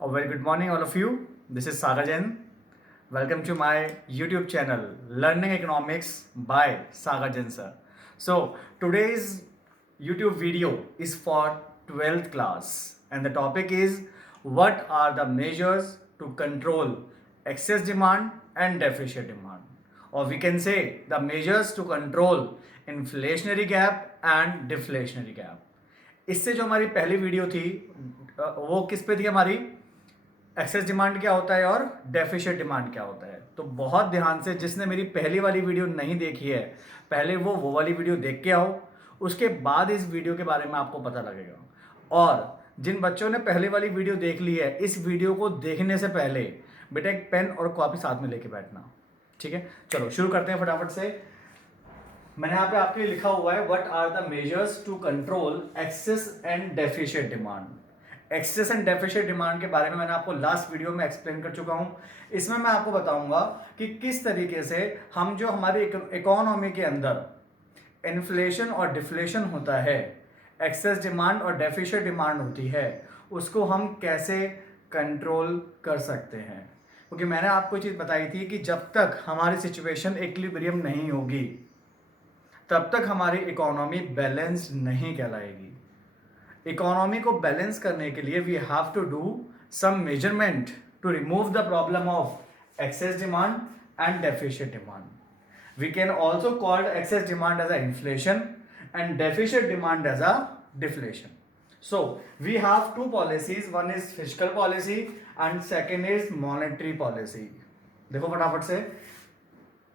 A very good morning, all of you. This is Saga Jain. Welcome to my YouTube channel, Learning Economics by Saga Jain sir. So today's YouTube video is for 12th class, and the topic is what are the measures to control excess demand and deficit demand, or we can say the measures to control inflationary gap and deflationary gap. इससे जो हमारी पहली video थी वो किस पे थी हमारी, एक्सेस डिमांड क्या होता है और डेफिशिट डिमांड क्या होता है। तो बहुत ध्यान से जिसने मेरी पहली वाली वीडियो नहीं देखी है, पहले वो वाली वीडियो देख के आओ, उसके बाद इस वीडियो के बारे में आपको पता लगेगा। और जिन बच्चों ने पहले वाली वीडियो देख ली है, इस वीडियो को देखने से पहले बेटा एक पेन और कॉपी साथ में लेके बैठना, ठीक है। चलो शुरू करते हैं फटाफट से। मैंने यहाँ पे आपके लिए लिखा हुआ है what are the measures to control excess and deficit demand. Excess and deficit demand के बारे में मैंने आपको लास्ट वीडियो में एक्सप्लेन कर चुका हूं। इसमें मैं आपको बताऊंगा कि किस तरीके से हम जो हमारी इकोनॉमी के अंदर इन्फ्लेशन और डिफ्लेशन होता है, एक्सेस डिमांड और डेफिशिट डिमांड होती है, उसको हम कैसे कंट्रोल कर सकते हैं। क्योंकि मैंने आपको चीज़ बताई थी कि जब तक हमारी सिचुएशन इक्विलिब्रियम नहीं होगी तब तक हमारी इकोनॉमी बैलेंस नहीं कहलाएगी। इकोनॉमी को बैलेंस करने के लिए we have to do some measurement to remove the problem of excess demand and deficit demand. We can also called excess demand as a inflation and deficit demand as a deflation. So we have two policies, one is fiscal policy and second is monetary policy. देखो फटाफट से,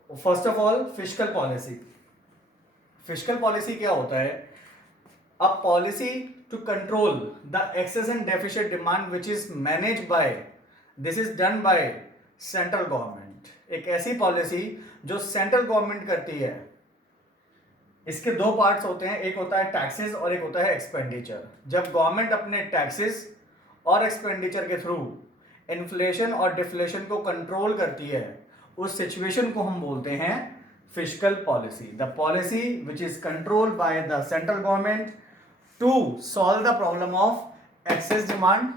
first of all fiscal policy. Fiscal policy क्या होता है? A policy to control the excess and deficit demand which is manage by, this is done by central government. एक ऐसी policy जो central government करती है। इसके दो पार्ट्स होते हैं, एक होता है टैक्सेस और एक होता है एक्सपेंडिचर। जब गवर्नमेंट अपने टैक्सेस और एक्सपेंडिचर के थ्रू इन्फ्लेशन और डिफ्लेशन को कंट्रोल करती है, उस सिचुएशन को हम बोलते हैं fiscal policy. The policy which is controlled by the central government to solve the problem of excess demand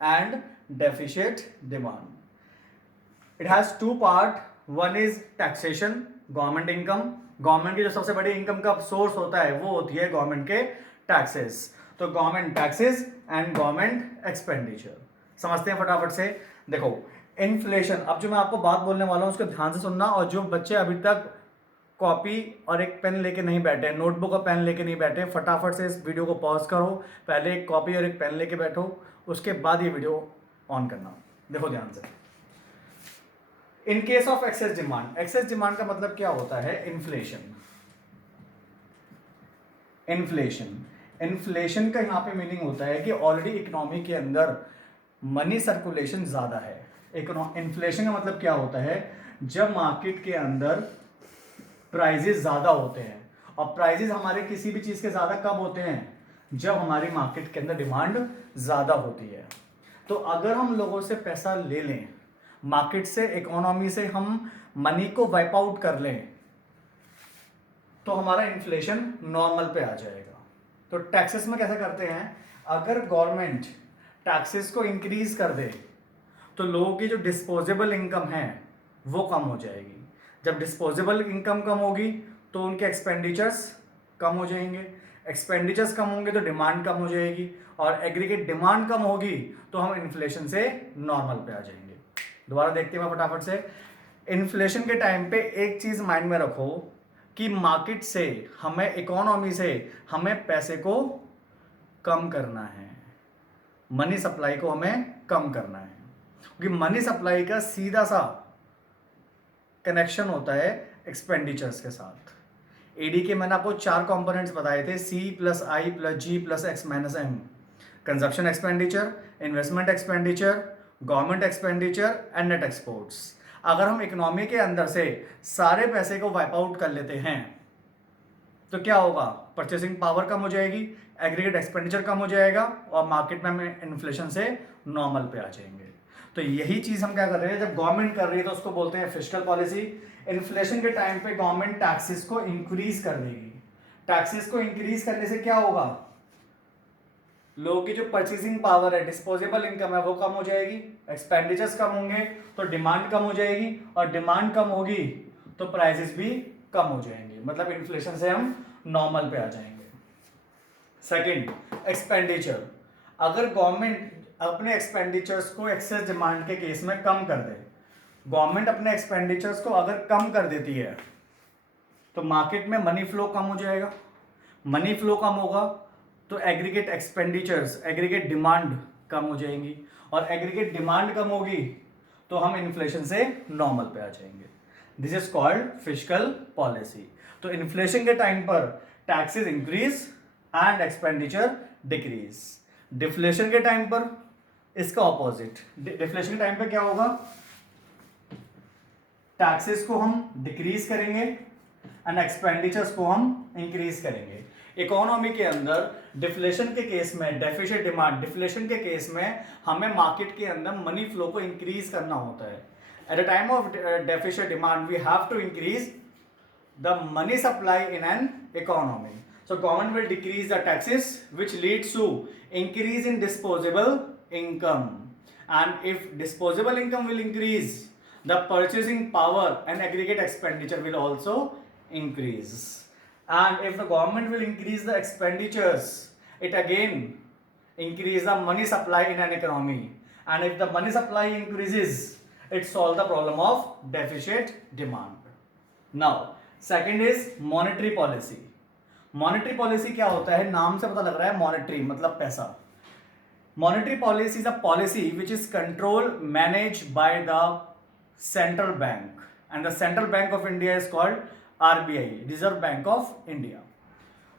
and deficit demand. It has two part, one is taxation, government income. Government की जो सबसे बड़ी income का source होता है वो होती है गवर्नमेंट के टैक्सेस। तो government taxes and government expenditure समझते हैं फटाफट से। देखो इन्फ्लेशन, अब जो मैं आपको बात बोलने वाला हूं उसको ध्यान से सुनना। और जो बच्चे अभी तक कॉपी और एक पेन लेके नहीं बैठे, नोटबुक और पेन लेके नहीं बैठे, फटाफट से इस वीडियो को पॉज करो, पहले एक कॉपी और एक पेन लेके बैठो, उसके बाद ये वीडियो ऑन करना। देखो ध्यान से। In case of excess demand, excess demand का मतलब क्या होता है? इन्फ्लेशन। इन्फ्लेशन का यहां पे मीनिंग होता है कि ऑलरेडी इकोनॉमी के अंदर मनी सर्कुलेशन ज्यादा है। इन्फ्लेशन का मतलब क्या होता है? जब मार्केट के अंदर प्राइजेस ज्यादा होते हैं। और प्राइजेस हमारे किसी भी चीज के ज्यादा कब होते हैं? जब हमारी मार्केट के अंदर डिमांड ज्यादा होती है। तो अगर हम लोगों से पैसा ले लें, मार्केट से, इकोनॉमी से हम मनी को वाइप आउट कर लें, तो हमारा इन्फ्लेशन नॉर्मल पे आ जाएगा। तो टैक्सेस में कैसे करते हैं? अगर गवर्नमेंट टैक्सेस को इंक्रीज कर दे तो लोगों की जो डिस्पोजेबल इनकम है वो कम हो जाएगी। जब डिस्पोजेबल इनकम कम होगी तो उनके एक्सपेंडिचर्स कम हो जाएंगे, एक्सपेंडिचर्स कम होंगे तो डिमांड कम हो जाएगी, और एग्रीगेट डिमांड कम होगी तो हम इन्फ्लेशन से नॉर्मल पे आ जाएंगे। दोबारा देखते हैं फटाफट से। इन्फ्लेशन के टाइम पे एक चीज माइंड में रखो कि मार्केट से हमें, इकोनॉमी से हमें पैसे को कम करना है, मनी सप्लाई को हमें कम करना है। क्योंकि मनी सप्लाई का सीधा सा कनेक्शन होता है एक्सपेंडिचर्स के साथ। एडी के मैंने आपको 4 कंपोनेंट्स बताए थे, C plus I plus G plus X minus M. Consumption expenditure, investment expenditure, government expenditure and net exports. अगर हम इकोनॉमी के अंदर से सारे पैसे को वाइप आउट कर लेते हैं तो क्या होगा? परचेसिंग पावर कम हो जाएगी, एग्रीगेट एक्सपेंडिचर कम हो जाएगा, और मार्केट में हम इन्फ्लेशन से नॉर्मल पे आ जाएंगे। तो यही चीज हम क्या कर रहे हैं? जब गवर्नमेंट कर रही है तो उसको बोलते हैं फिस्कल पॉलिसी। इन्फ्लेशन के टाइम पे गवर्नमेंट टैक्सेस को इंक्रीज कर देगी। टैक्सेस को इंक्रीज करने से क्या होगा? लोगों की जो परचेसिंग पावर है, डिस्पोजेबल इनकम है, वो कम हो जाएगी, एक्सपेंडिचर्स कम होंगे तो डिमांड कम हो जाएगी, और डिमांड कम होगी तो प्राइसेस भी कम हो जाएंगे, मतलब इन्फ्लेशन से हम नॉर्मल पे आ जाएंगे। Second, expenditure. अगर गवर्नमेंट अपने एक्सपेंडिचर्स को एक्सेस डिमांड के केस में कम कर दे, गवर्नमेंट अपने एक्सपेंडिचर्स को अगर कम कर देती है तो मार्केट में मनी फ्लो कम हो जाएगा, मनी फ्लो कम होगा तो एग्रीगेट एक्सपेंडिचर्स, एग्रीगेट डिमांड कम हो जाएंगी, और एग्रीगेट डिमांड कम होगी तो हम इन्फ्लेशन से नॉर्मल पे आ जाएंगे। This is called fiscal policy. तो इन्फ्लेशन के टाइम पर taxes increase and expenditure decrease. Deflation के टाइम पर इसका ऑपोजिट, डिफ्लेशन के टाइम पर क्या होगा, टैक्सेस को हम डिक्रीज करेंगे एंड एक्सपेंडिचर्स को हम इंक्रीज करेंगे। इकोनॉमी के अंदर डिफ्लेशन के केस में, डेफिसिट डिमांड, डिफ्लेशन के केस में हमें मार्केट के अंदर मनी फ्लो को इंक्रीज करना होता है। At the time of deficit demand we have to increase the money supply in an economy. So government will decrease the taxes, which leads to increase in disposable income. And if disposable income will increase, the purchasing power and aggregate expenditure will also increase. And if the government will increase the expenditures, it again increase the money supply in an economy. And if the money supply increases, it solve the problem of deficit demand. Now, second is monetary policy. Monetary policy क्या होता है, नाम से पता लग रहा है, monetary मतलब पैसा। Monetary policy is a policy which is control manage by the central bank, and the central bank of India is called RBI, reserve bank of India.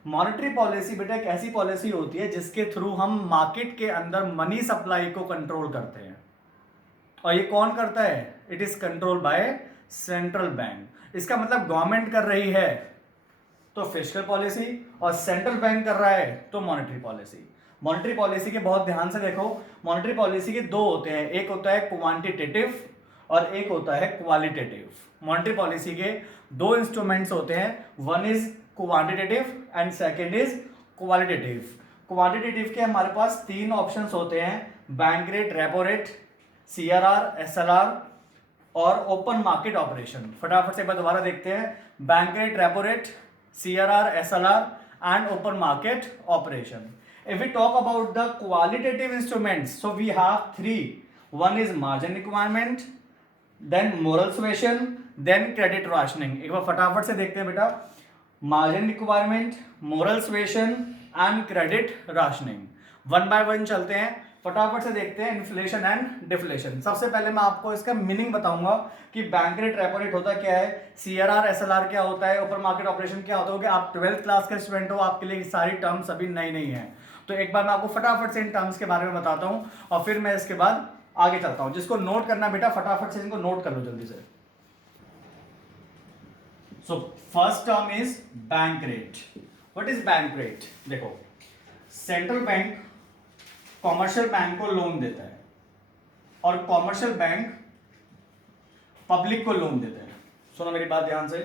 Monetary policy बेटा एक ऐसी पॉलिसी होती है जिसके थ्रू हम market के अंदर money supply को कंट्रोल करते हैं, और ये कौन करता है, it is control by central bank. इसका मतलब गवर्नमेंट कर रही है तो फिस्कल पॉलिसी, और सेंट्रल बैंक कर रहा है तो मॉनेटरी पॉलिसी। मॉनेटरी पॉलिसी के बहुत ध्यान से देखो, मॉनेटरी पॉलिसी के दो होते हैं, एक होता है क्वांटिटेटिव और एक होता है क्वालिटेटिव। मॉनेटरी पॉलिसी के दो इंस्ट्रूमेंट्स होते हैं, one is quantitative and second is qualitative. Quantitative के हमारे पास तीन ऑप्शंस होते हैं, bank rate, repo rate, CRR, SLR और ओपन मार्केट ऑपरेशन। फटाफट से एक बार दोबारा देखते हैं, bank rate, repo rate, CRR, SLR and open market operation. If we talk about the qualitative instruments, so we have three. One is margin requirement, then moral suasion, then credit rationing. एक बार फटाफट से देखते हैं बेटा, margin requirement, moral suasion and credit rationing. One by one चलते हैं, फटाफट से देखते हैं इन्फ्लेशन एंड डिफ्लेशन। सबसे पहले मैं आपको इसका मीनिंग बताऊंगा कि बैंक रेट, रेपो रेट होता क्या है, सीआरआर, एसएलआर क्या होता है, ओपन मार्केट ऑपरेशन क्या होता है। कि आप 12th क्लास के स्टूडेंट हो, आपके लिए सारी टर्म्स अभी नई नहीं है, तो एक बार मैं आपको फटाफट से इन टर्म्स के बारे में बताता हूं और फिर मैं इसके बाद आगे चलता हूं। जिसको नोट करना बेटा फटाफट से इनको नोट कर लो जल्दी से। So first term is bank rate. What is bank rate? देखो, सेंट्रल बैंक कॉमर्शियल बैंक को लोन देता है और कॉमर्शियल बैंक पब्लिक को लोन देता है। सुनो मेरी बात ध्यान से,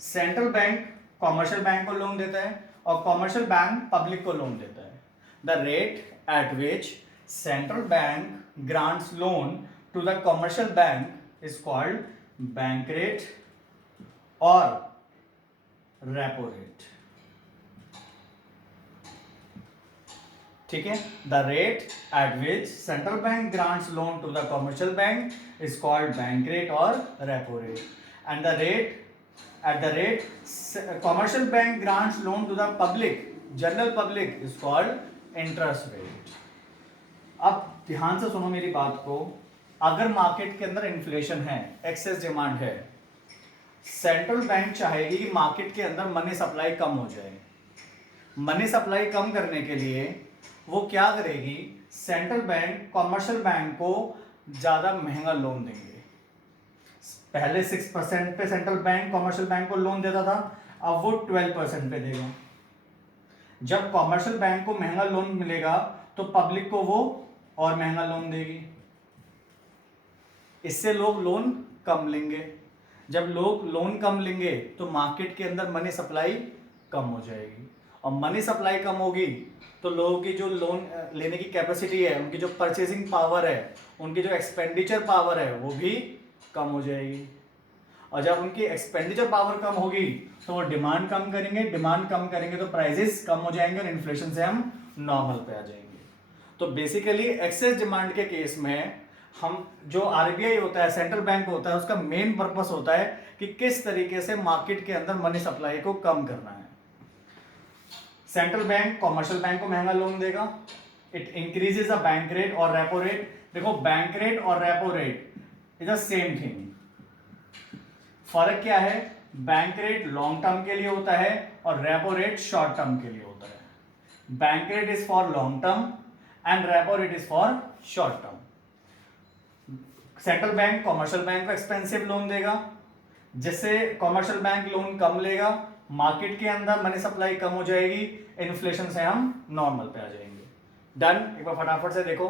सेंट्रल बैंक कॉमर्शियल बैंक को लोन देता है और कॉमर्शियल बैंक पब्लिक को लोन देता है। The rate at which central bank grants loan to the commercial bank is called bank rate और रेपो रेट। ठीक है, the rate at which central bank grants loan to the commercial bank is called bank rate और repo rate, and the rate at the rate commercial bank grants loan to the public, general public, is called interest rate. अब ध्यान से सुनो मेरी बात को, अगर market के अंदर इन्फ्लेशन है, एक्सेस डिमांड है, सेंट्रल बैंक चाहेगी कि मार्केट के अंदर मनी सप्लाई कम हो जाए। मनी सप्लाई कम करने के लिए वो क्या करेगी, सेंट्रल बैंक कॉमर्शियल बैंक को ज़्यादा महंगा लोन देंगे। पहले 6% पे सेंट्रल बैंक कॉमर्शियल बैंक को लोन देता था, अब वो 12% पे देगा। जब कॉमर्शियल बैंक को महंगा लोन मिलेगा तो पब्लिक को वो और महंगा लोन देगी, इससे लोग लोन कम लेंगे। जब लोग लोन कम लेंगे तो मार्केट के अंदर मनी सप्लाई कम हो जाएगी, और मनी सप्लाई कम होगी तो लोगों की जो लोन लेने की कैपेसिटी है, उनकी जो परचेसिंग पावर है, उनकी जो एक्सपेंडिचर पावर है वो भी कम हो जाएगी। और जब उनकी एक्सपेंडिचर पावर कम होगी तो वो डिमांड कम करेंगे, डिमांड कम करेंगे तो प्राइसेस कम हो जाएंगे और इन्फ्लेशन से हम नॉर्मल पे आ जाएंगे। तो बेसिकली एक्सेस डिमांड के केस में हम जो आरबीआई होता है, सेंट्रल बैंक होता है, उसका मेन पर्पस होता है कि किस तरीके से मार्केट के अंदर मनी सप्लाई को कम करना है। सेंट्रल बैंक कॉमर्शियल बैंक को महंगा लोन देगा, it increases the bank rate और रेपो रेट। देखो बैंक रेट और repo rate is the same thing. फर्क क्या है, बैंक रेट लॉन्ग टर्म के लिए होता है और रेपो रेट शॉर्ट टर्म के लिए होता है। Bank rate is for long term and repo rate is for short term. Central bank commercial bank को एक्सपेंसिव लोन देगा, जिससे कॉमर्शियल बैंक लोन कम लेगा, मार्केट के अंदर मनी सप्लाई कम हो जाएगी, इन्फ्लेशन से हम नॉर्मल पे आ जाएंगे। डन, एक बार फटाफट से देखो।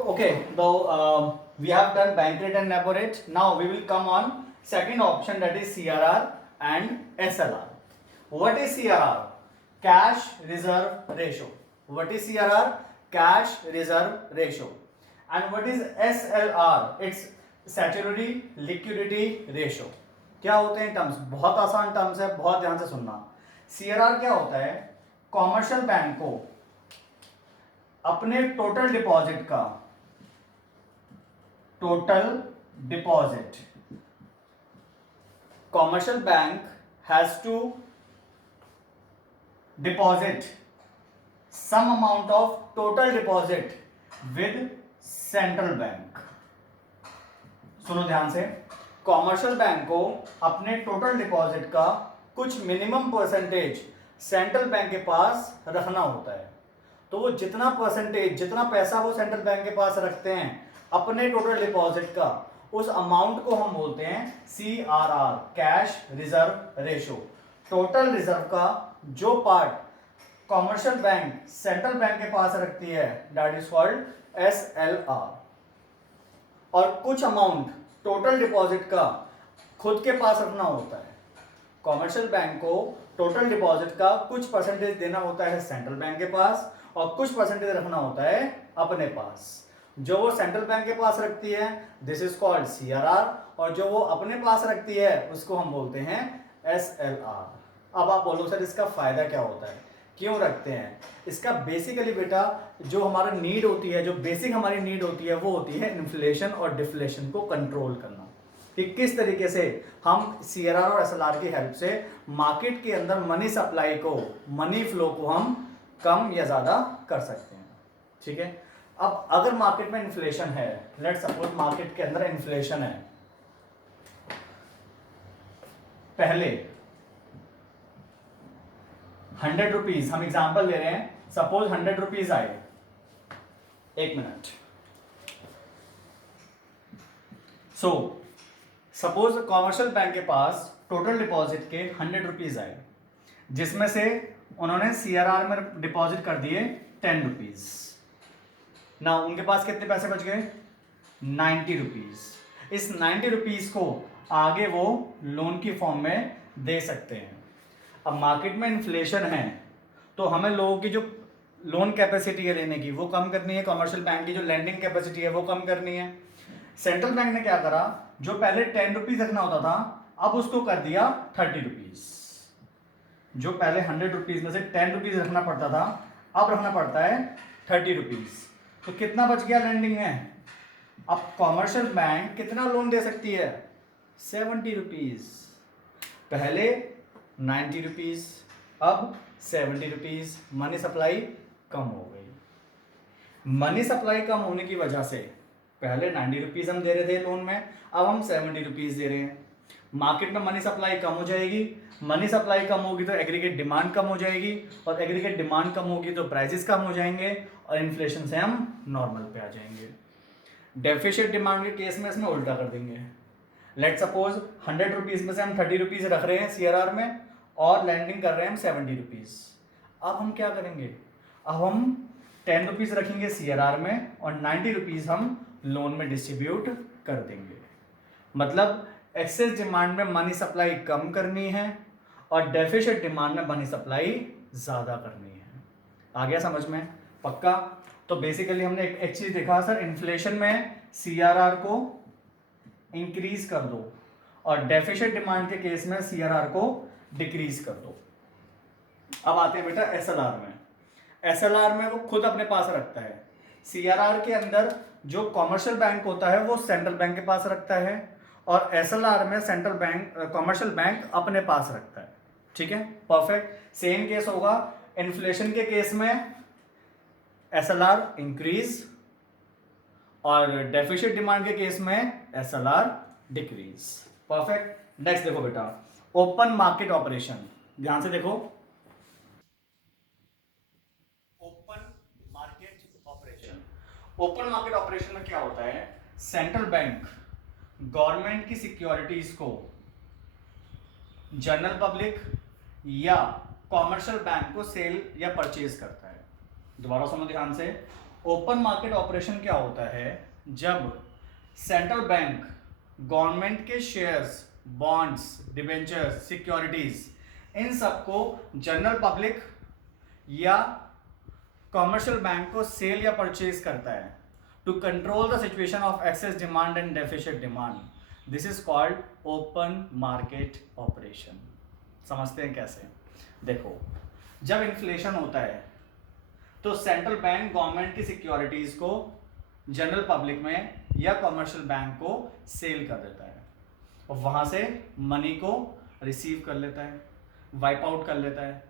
ओके, तो we have done bank rate and repo rate. Now we will come on second option, that is CRR and SLR. What is CRR? Cash reserve ratio. What is CRR? Cash reserve ratio. And what is SLR? It's statutory liquidity ratio. क्या होते हैं terms? बहुत आसान terms है, बहुत ध्यान से सुनना। CRR क्या होता है? कॉमर्शियल बैंक को अपने टोटल डिपॉजिट का, total deposit, commercial bank has to deposit some amount of total deposit with central bank. सुनो ध्यान से, कॉमर्शियल बैंक को अपने टोटल डिपॉजिट का कुछ मिनिमम परसेंटेज सेंट्रल बैंक के पास रखना होता है। तो वो जितना परसेंटेज, जितना पैसा वो सेंट्रल बैंक के पास रखते हैं अपने टोटल डिपॉजिट का, उस अमाउंट को हम बोलते हैं CRR, cash reserve ratio. Total reserve का जो part commercial bank central bank के पास रखती है, दैट इज कॉल्ड SLR। और कुछ अमाउंट टोटल डिपॉजिट का खुद के पास रखना होता है। कॉमर्शियल बैंक को टोटल डिपॉजिट का कुछ परसेंटेज देना होता है सेंट्रल बैंक के पास और कुछ परसेंटेज रखना होता है अपने पास। जो वो सेंट्रल बैंक के पास रखती है दिस इज कॉल्ड CRR, और जो वो अपने पास रखती है उसको हम बोलते हैं SLR। अब आप बोलो सर इसका फायदा क्या होता है, क्यों रखते हैं? इसका बेसिकली बेटा जो हमारा नीड होती है, जो बेसिक हमारी नीड होती है वो होती है इन्फ्लेशन और डिफ्लेशन को कंट्रोल करना। कि किस तरीके से हम CRR और SLR की हेल्प से मार्केट के अंदर मनी सप्लाई को, मनी फ्लो को हम कम या ज़्यादा कर सकते हैं। ठीक है, अब अगर मार्केट में इन्फ्लेशन है, लेट्स सपोज मार्केट के अंदर इन्फ्लेशन है, पहले 100 रुपीज, हम एग्जांपल ले रहे हैं, सपोज 100 रुपीज आए, एक minute, so suppose commercial bank के पास टोटल डिपॉजिट के 100 रुपीज आए, जिसमें से उन्होंने CRR में डिपॉजिट कर दिए 10 रुपीज। ना उनके पास कितने पैसे बच गए? 90 रुपीज। इस 90 रुपीज को आगे वो लोन की फॉर्म में दे सकते हैं। अब मार्केट में इन्फ्लेशन है तो हमें लोगों की जो लोन कैपेसिटी है लेने की वो कम करनी है, कमर्शियल बैंक की जो लैंडिंग कैपेसिटी है वो कम करनी है। सेंट्रल बैंक ने क्या करा, जो पहले 10 रुपीज रखना होता था अब उसको कर दिया 30 रुपीज। जो पहले 100 रुपीज में से 10 रुपीज रखना पड़ता था अब रखना पड़ता है 30 रुपीज। तो कितना बच गया लैंडिंग में? अब कॉमर्शियल बैंक कितना लोन दे सकती है? 70 रुपीज। पहले 90 रुपीज, अब 70 रुपीज। मनी सप्लाई कम हो गई। मनी सप्लाई कम होने की वजह से पहले 90 रुपीज हम दे रहे थे लोन में, अब हम 70 रुपीज दे रहे हैं। मार्केट में मनी सप्लाई कम हो जाएगी, मनी सप्लाई कम होगी तो एग्रीगेट डिमांड कम हो जाएगी, और एग्रीगेट डिमांड कम होगी तो प्राइसेस कम हो जाएंगे और इन्फ्लेशन से हम नॉर्मल पे आ जाएंगे। डेफिशिट डिमांड के केस में इसमें उल्टा कर देंगे। लेट सपोज 100 रुपीज में से हम 30 रुपीज रख रहे हैं CRR में और लैंडिंग कर रहे हैं हम 70 रुपीज। अब हम क्या करेंगे? अब हम 10 रुपीज रखेंगे CRR में और 90 रुपीज हम लोन में डिस्ट्रीब्यूट कर देंगे। मतलब एक्सेस डिमांड में मनी सप्लाई कम करनी है और डेफिशिट डिमांड में मनी सप्लाई ज़्यादा करनी है। आ गया समझ में? पक्का? तो बेसिकली हमने एक चीज़ देखा सर, इन्फ्लेशन में CRR को इंक्रीज कर दो और डेफिशिट डिमांड के केस में CRR को डिक्रीज कर दो। अब आते हैं बेटा SLR में। SLR में वो खुद अपने पास रखता है। CRR के अंदर जो कॉमर्शियल बैंक होता है वो सेंट्रल बैंक के पास रखता है और SLR में सेंट्रल बैंक कॉमर्शियल बैंक अपने पास रखता है। ठीक है, परफेक्ट। सेम केस होगा इन्फ्लेशन के केस में SLR इंक्रीज और डेफिशिट डिमांड के केस में SLR डिक्रीज। परफेक्ट। नेक्स्ट देखो बेटा, ओपन मार्केट ऑपरेशन। ध्यान से देखो, open market operation. Open market operation में क्या होता है, सेंट्रल बैंक गवर्नमेंट की सिक्योरिटीज को जनरल पब्लिक या कॉमर्शियल बैंक को सेल या परचेज करता है। दोबारा सुनो ध्यान से, ओपन मार्केट ऑपरेशन क्या होता है, जब सेंट्रल बैंक गवर्नमेंट के शेयर्स, बॉन्ड्स, डिबेंचर्स, सिक्योरिटीज इन सबको जनरल पब्लिक या कॉमर्शियल बैंक को सेल या परचेज करता है to control the situation of excess demand and deficit demand. This is called open market operation. समझते हैं कैसे? देखो, जब इन्फ्लेशन होता है तो सेंट्रल बैंक गवर्नमेंट की सिक्योरिटीज को जनरल पब्लिक में या कॉमर्शियल बैंक को सेल कर देता है और वहां से मनी को रिसीव कर लेता है, वाइप आउट कर लेता है।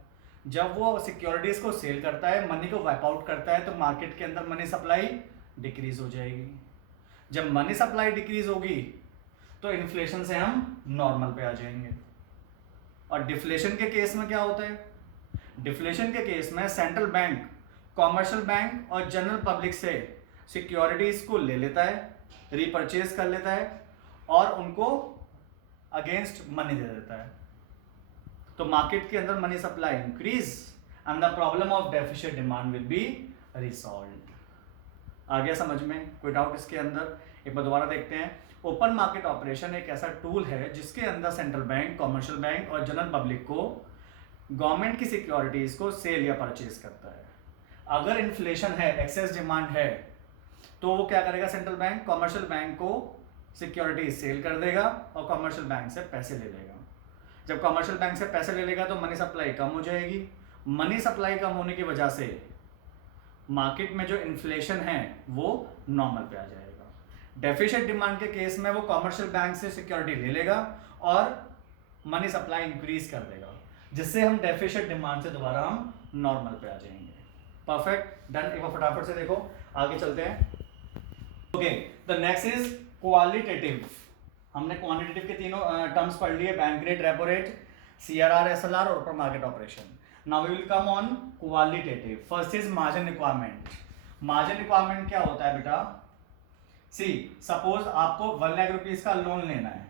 जब वो सिक्योरिटीज को सेल करता है, मनी को वाइप आउट करता है, तो मार्केट के अंदर मनी सप्लाई डिक्रीज हो जाएगी। जब मनी सप्लाई डिक्रीज होगी तो इन्फ्लेशन से हम नॉर्मल पे आ जाएंगे। और डिफ्लेशन के केस में क्या होता है, डिफ्लेशन के केस में सेंट्रल बैंक कॉमर्शियल बैंक और जनरल पब्लिक से सिक्योरिटीज को ले लेता है, रीपरचेज कर लेता है और उनको अगेंस्ट मनी दे देता है। तो मार्केट के अंदर money supply increase and the problem of deficit demand will be resolved. आ गया समझ में? कोई डाउट इसके अंदर? एक बार दोबारा देखते हैं। ओपन मार्केट ऑपरेशन एक ऐसा टूल है जिसके अंदर सेंट्रल बैंक, कॉमर्शियल बैंक और जनरल पब्लिक को गवर्नमेंट की सिक्योरिटीज को सेल या परचेज करता है। अगर इन्फ्लेशन है, एक्सेस डिमांड है, तो वो क्या करेगा, सेंट्रल बैंक कॉमर्शियल बैंक को सिक्योरिटीज सेल कर देगा और कॉमर्शियल बैंक से पैसे ले लेगा। जब कॉमर्शियल बैंक से पैसे ले लेगा तो मनी सप्लाई कम हो जाएगी। मनी सप्लाई कम होने की वजह से मार्केट में जो इन्फ्लेशन है वो नॉर्मल पे आ जाएगा। डेफिशिट डिमांड के केस में वो कॉमर्शियल बैंक से सिक्योरिटी ले लेगा और मनी सप्लाई इंक्रीज कर देगा, जिससे हम डेफिशिट डिमांड से दोबारा हम नॉर्मल पे आ जाएंगे। Perfect, done. एक बार फटाफट से देखो, आगे चलते हैं। Okay, the next is qualitative. हमने क्वांटिटेटिव के तीनों टर्म्स पढ़ लिए, bank rate, repo rate, CRR, SLR और open market operation. Now we will come on qualitative. First is margin requirement. Margin requirement क्या होता है बेटा? सी, सपोज आपको 1 लाख रुपीज का लोन लेना है,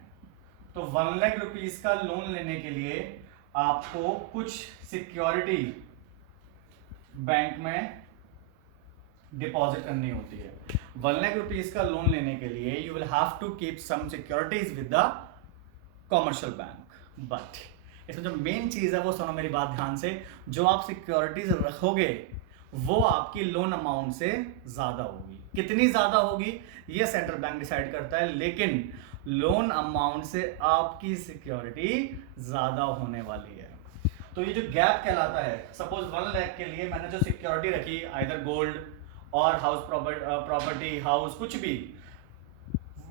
तो 1 लाख रुपीज का लोन लेने के लिए आपको कुछ सिक्योरिटी बैंक में डिपॉजिट करनी होती है। 1 लाख रुपीज का लोन लेने के लिए you will have to keep some securities with the commercial bank. But इसमें जो मेन चीज है वो सुनो मेरी बात ध्यान से, जो आप सिक्योरिटीज रखोगे वो आपकी लोन अमाउंट से ज्यादा होगी। कितनी ज्यादा होगी ये सेंट्रल बैंक डिसाइड करता है, लेकिन लोन अमाउंट से आपकी सिक्योरिटी ज्यादा होने वाली है। तो ये जो गैप कहलाता है, सपोज 1 लाख के लिए मैंने जो सिक्योरिटी रखी, आइदर गोल्ड और हाउस प्रॉपर्टी, हाउस, कुछ भी,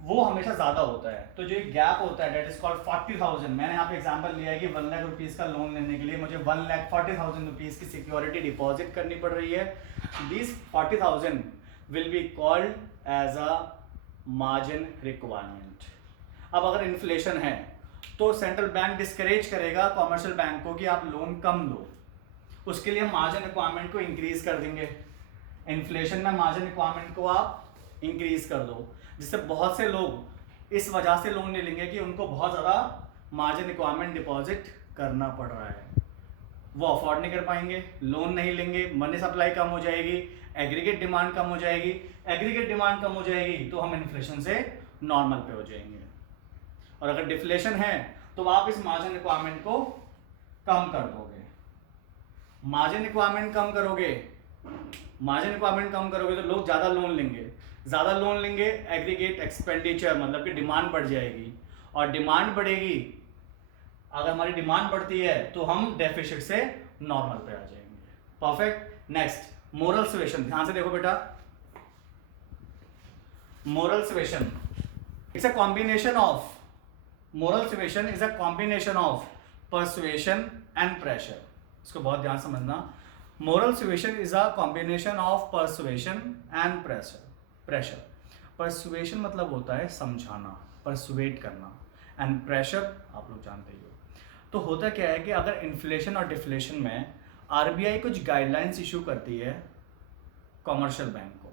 वो हमेशा ज्यादा होता है। तो जो गैप होता है डेट इज कॉल्ड 40,000। मैंने यहाँ पे एग्जांपल लिया है कि 1 लाख रुपीज का लोन लेने के लिए मुझे 1,40,000 रुपीज की सिक्योरिटी डिपॉजिट करनी पड़ रही है। This 40,000 will be called as a margin requirement. अब अगर इन्फ्लेशन है तो सेंट्रल बैंक डिस्करेज करेगा कॉमर्शियल बैंक को कि आप लोन कम लो, उसके लिए हम मार्जिन रिक्वायरमेंट को इंक्रीज कर देंगे। इन्फ्लेशन में मार्जिन रिक्वायरमेंट को आप इंक्रीज कर दो, जिससे बहुत से लोग इस वजह से लोन ले लेंगे कि उनको बहुत ज़्यादा मार्जिन रिक्वायरमेंट डिपॉजिट करना पड़ रहा है, वो अफोर्ड नहीं कर पाएंगे, लोन नहीं लेंगे, मनी सप्लाई कम हो जाएगी, एग्रीगेट डिमांड कम हो जाएगी। एग्रीगेट डिमांड कम हो जाएगी तो हम इन्फ्लेशन से नॉर्मल पे हो जाएंगे। और अगर डिफ्लेशन है तो आप इस मार्जिन रिक्वायरमेंट को कम कर दोगे, मार्जिन रिक्वायरमेंट कम करोगे, मार्जिन रिक्वायरमेंट कम करोगे तो लोग ज़्यादा लोन लेंगे, ज़्यादा लोन लेंगे, एग्रीगेट एक्सपेंडिचर मतलब कि डिमांड बढ़ जाएगी, और डिमांड बढ़ेगी, अगर हमारी डिमांड बढ़ती है तो हम डेफिसिट से नॉर्मल पे आ जाएंगे। परफेक्ट। नेक्स्ट, मोरल सुएशन, ध्यान से देखो बेटा, moral suasion it's a combination of, moral suasion is a combination of persuasion and pressure. इसको बहुत ध्यान समझना, moral suasion is a combination of persuasion and pressure. Persuasion मतलब होता है समझाना, परसुएट करना, एंड प्रेशर आप लोग जानते ही हो। तो होता क्या है कि अगर इन्फ्लेशन और डिफ्लेशन में आरबीआई कुछ गाइडलाइंस इशू करती है कॉमर्शियल बैंक को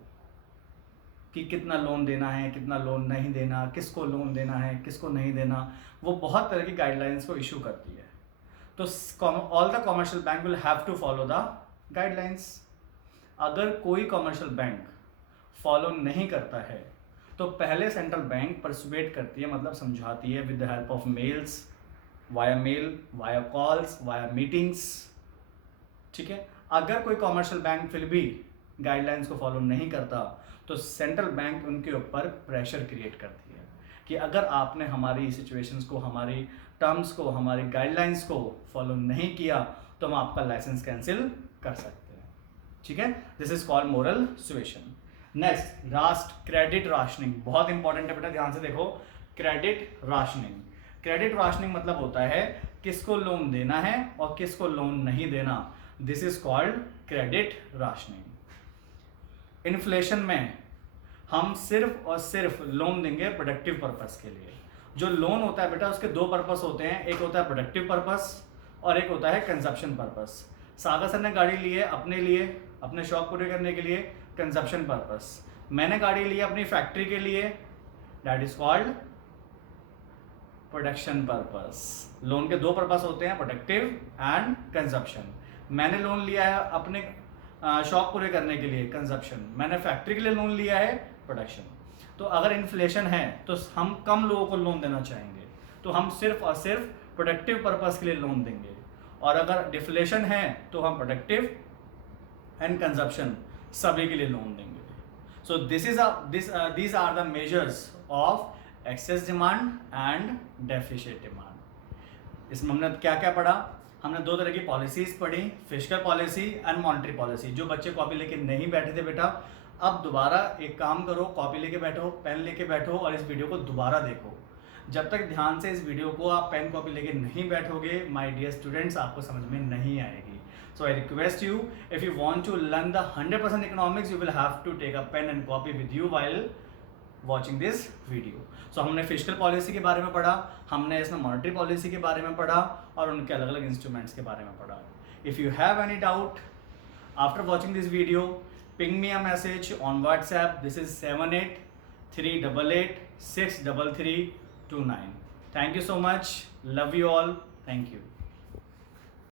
कि कितना लोन देना है, कितना लोन नहीं देना, किसको लोन देना है, किसको नहीं देना, वो बहुत तरह की गाइडलाइंस को इशू करती है। तो all the commercial bank will have to follow the guidelines. अगर कोई कॉमर्शियल बैंक फॉलो नहीं करता है तो पहले सेंट्रल बैंक परसुएट करती है, मतलब समझाती है with the help of mails, via mail, via calls, via meetings. ठीक है, अगर कोई कॉमर्शियल बैंक फिर भी गाइडलाइंस को फॉलो नहीं करता तो सेंट्रल बैंक उनके ऊपर प्रेशर क्रिएट करती है कि अगर आपने हमारी सिचुएशंस को, हमारी टर्म्स को, हमारी गाइडलाइंस को फॉलो नहीं किया तो हम आपका लाइसेंस कैंसिल कर सकते हैं। ठीक है, this is called moral suasion. Next, last, credit rationing, बहुत इंपॉर्टेंट है बेटा, ध्यान से देखो। क्रेडिट राशनिंग, क्रेडिट राशनिंग मतलब होता है किसको लोन देना है और किसको लोन नहीं देना। This is called credit rationing. Inflation में हम सिर्फ और सिर्फ लोन देंगे प्रोडक्टिव पर्पस के लिए। जो लोन होता है बेटा उसके दो पर्पस होते हैं, एक होता है प्रोडक्टिव पर्पस और एक होता है कंजप्शन पर्पस। सागर सर ने गाड़ी ली है अपने लिए, अपने शौक पूरे करने के लिए, कंजप्शन पर्पस। मैंने गाड़ी ली है अपनी फैक्ट्री के लिए, that is called production purpose. Loan के दो पर्पस होते हैं, प्रोडक्टिव एंड कंजप्शन। मैंने लोन लिया है अपने शौक पूरे करने के लिए, कंजप्शन। मैंने फैक्ट्री के लिए लोन लिया है, प्रोडक्शन। तो अगर इन्फ्लेशन है तो हम कम लोगों को लोन देना चाहेंगे, तो हम सिर्फ और सिर्फ प्रोडक्टिव पर्पस के लिए लोन देंगे, और अगर डिफ्लेशन है तो हम प्रोडक्टिव एंड कंजप्शन सभी के लिए लोन देंगे। सो these are the measures of excess demand and deficit demand। इसमें हमने क्या क्या पढ़ा? हमने दो तरह की पॉलिसीज पढ़ी, fiscal policy and monetary policy. जो बच्चे कॉपी लेके नहीं बैठे थे बेटा, अब दोबारा एक काम करो, कॉपी लेके बैठो, पेन लेके बैठो और इस वीडियो को दोबारा देखो। जब तक ध्यान से इस वीडियो को आप पेन कॉपी लेके नहीं बैठोगे, माय डियर स्टूडेंट्स, आपको समझ में नहीं आएगी। So I request you, if you want to learn the 100% economics, you will have to take a pen and copy with you while watching this video. So हमने fiscal policy के बारे में पढ़ा, हमने इसमें मॉनेटरी पॉलिसी के बारे में पढ़ा और उनके अलग अलग इंस्ट्रूमेंट्स के बारे में पढ़ा। If you have any doubt after watching this video, ping me a message on WhatsApp. This is 7838863329। Thank you so much, love you all, thank you.